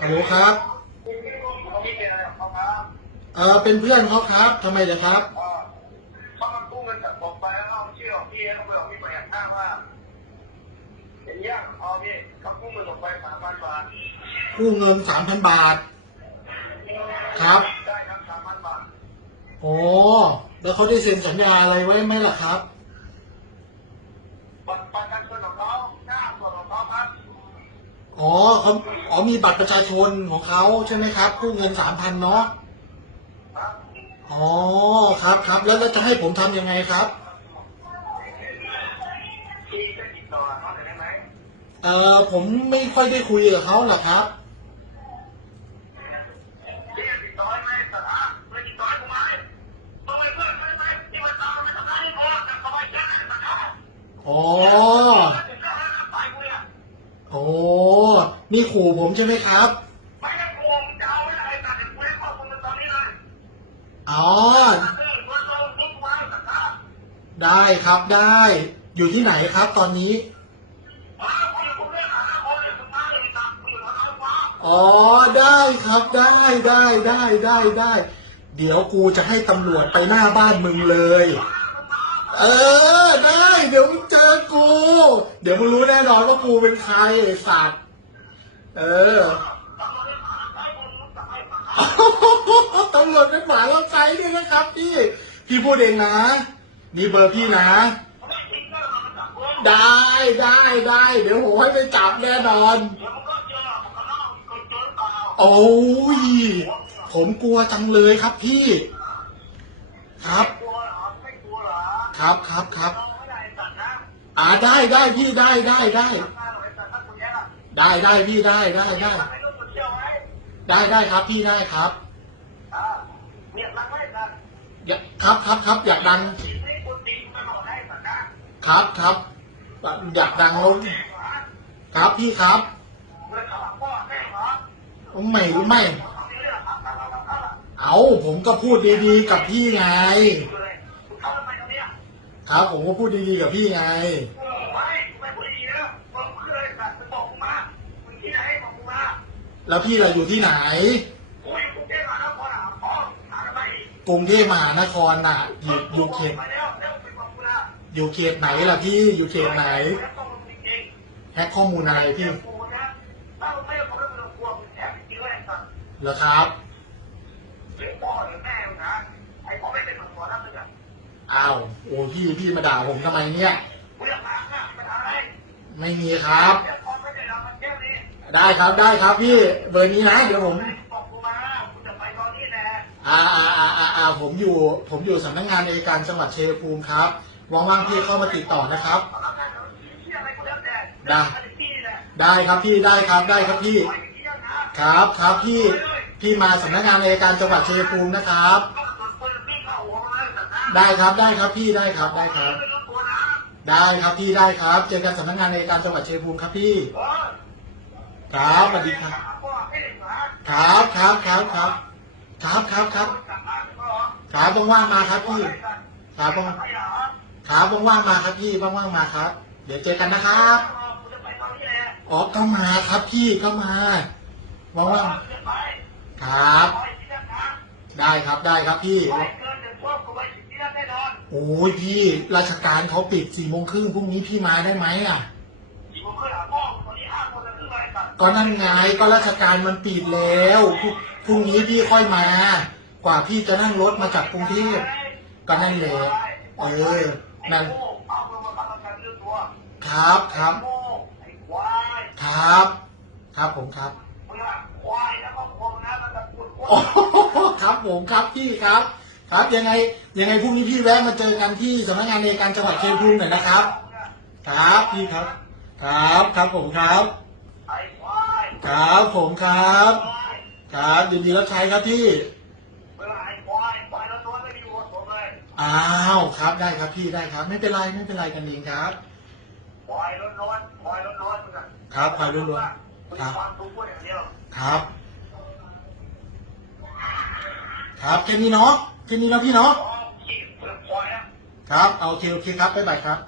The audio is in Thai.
ฮัลโหลครับพี่เป็นอะไรกับเขาครับเออเป็นเพื่อนเขาครับทำไมเดี๋ยวครับเออเขามากู้เงินจากผมไปแล้วเอาชื่อของพี่แล้วเผื่อพี่ประหยัดหน้ามากเห็นยังเอาพี่เขากู้เงินผมไปสามพันบาทกู้เงินสามพันบาท ครับ ได้ครับสามพันบาทโอ้แล้วเขาได้เซ็นสัญญาอะไรไว้ไหมล่ะครับบัตรประกันชนของเขาหน้าส่วนของเขาครับอ๋อเขา อ๋อมีบัตรประชาชนของเขาใช่ไหมครับกู้เงินสามพันเนาะครับอ๋อครับครับแล้วแล้วจะให้ผมทำยังไงครับ พี่จะติดต่อเขาได้ไหมเออผมไม่ค่อยได้คุยกับเขาหรอกครับ พี่จะติดต่อให้ไหมแต่ถ้าไม่ติดต่อให้ผมไหมทำไมเพื่อนไม่ไปที่มาตามไม่ทำงานที่พอแต่ทำไมแค่ไหนแต่ถ้าอ๋อ ถึงก็ไปกูเนี่ย โอ้ นี่ขู่ผมใช่ไหมครับ ไม่ได้โกงจะเอาไม่ได้แต่เดี๋ยวกูให้ข้อมูลตอนนี้เลยอ๋อเรื่องมันลงทุกวันแต่ถ้าได้ครับได้ อยู่ที่ไหนครับ ตอนนี้อ้าวคุณคุณไม่หาคนเลยทำไมเลยตามคุณมาเอาว่าอ๋อได้ครับได้ได้ได้ได้ได้ เดี๋ยวกูจะให้ตำรวจไปหน้าบ้านมึงเลย เออได้ เดี๋ยวมึงเจอกู เดี๋ยวมึงรู้แน่นอนว่ากูเป็นใครไอ้สัตว์ เออตำรวจเป็นหมาแล้วใจด้วยนะครับพี่ พี่พูดเองนะนี่เบอร์พี่นะ ได้ได้ได้เดี๋ยวผมให้ไปจับแน่นอน โอ้ย ผมกลัวจังเลยครับพี่ ครับ ครับครับครับอ่าได้ได้พี่ได้ได้ได้ ได้ได้พี่ได้ได้ได้ได้ได้ครับพี่ได้ครับอ่าเมียรักไม่ตัดอยากครับครับครับอยากดังครับครับอยากดังแล้วครับพี่ครับเมื่อเขาพ่อแม่เหรอไม่ไม่เอาผมก็พูดดีๆกับพี่ไง ครับผมก็พูดดีๆกับพี่ไง ไม่ไม่พูดดีนะมึงเคยตัดบอกกูมามึงที่ไหนบอกกูมา แล้วพี่เราอยู่ที่ไหน กูอยู่กรุงเทพมหานครอะพ่อหาทำไมกรุงเทพมหานครน่ะอยู่อยู่เขตไปแล้วแล้วไปบอกกูนะอยู่เขตไหนล่ะพี่อยู่เขตไหนแล้วต้องมึงจริงแฮกข้อมูลอะไรๆพี่กูนะถ้ามึงไม่เขาไม่ต้องกลัวมึงแถมจริงๆเลยสัตว์เหรอครับ หรือพ่อหรือแม่มึงนะไอ้าไม่เป็นคนตัวนั่นเลยอะอ้าวโอ้พี่พี่มาด่าผมทำไมเนี่ยกูอยากมาหน้าไปทำอะไรไม่มีครับเดี๋ยว ได้ครับได้ครับพี่เบอร์นี้นะเดี๋ยวผมบอกกูมากูจะไปตอนนี้แหละอ่าอ่าอ่าอ่าอ่าผมอยู่ ผมอยู่สำนักงานอัยการจังหวัดชัยภูมิครับว่างๆพี่เข้ามาติดต่อนะครับทำงานที่อะไรก็แล้วแต่ได้ที่แหละได้ครับพี่ได้ครับได้ครับพี่ ไปที่นั่นนะ ครับครับพี่พี่มาสำนักงานอัยการจังหวัดชัยภูมินะครับเอาปืนพี่เข้าหัวมันเลยสัตว์นะได้ครับได้ครับพี่ได้ครับได้ครับไม่ต้องกลัวนะได้ครับพี่ได้ครับ เจอกันสำนักงานอัยการจังหวัดชัยภูมิครับพี่เออ ครับสวัสดีครับพ่อไม่ได้หมาครับ ครับครับครับครับครับครับกลับบ้านก็เหรอครับว่างๆมาครับพี่ครับว่างครับว่างๆมาครับพี่ว่างๆมาครับ เดี๋ยวเจอกันนะครับกูจะไปตอนนี้แหละอ๋อก็มาครับพี่ก็มาว่างๆครับ ได้ครับได้ครับพี่โอ้ยพี่ราชการเขาปิดสี่โมงครึ่งพรุ่งนี้พี่มาได้ไหมอะ ก็นั่นไงก็ราชการมันปิดแล้วพรุ่งนี้พี่ค่อยมา กว่าพี่จะนั่งรถมาจากกรุงเทพก็นั่นแหละเออนั่นเอาลงมาประกันเรื่องตัวครับครับควายครับ ครับผมครับครับผมครับพี่ครับ ครับยังไงยังไงพรุ่งนี้พี่แวะมาเจอกันที่สำนักงานในการจังหวัดเชียงภูมิหน่อยนะครับ ครับพี่ครับ ครับครับผมครับ ควายครับผมครับควายครับยินดีรับใช้ครับพี่เวลาไอ้ควายควายแล้วตัวไม่มีหัวผมเลยอ้าวครับได้ครับพี่ได้ครับ ไม่เป็นไรไม่เป็นไรกันเองครับควายร้อนๆควายร้อนๆมึงอะครับควายร้อนๆมึงครับฟังกูพูดอย่างเดียวครับ ครับแค่นี้เนาะแค่นี้เนาะพี่เนาะอ๋อขี้เปลือกควายนะครับเอาโอเคโอเคครับบ๊ายบายครับ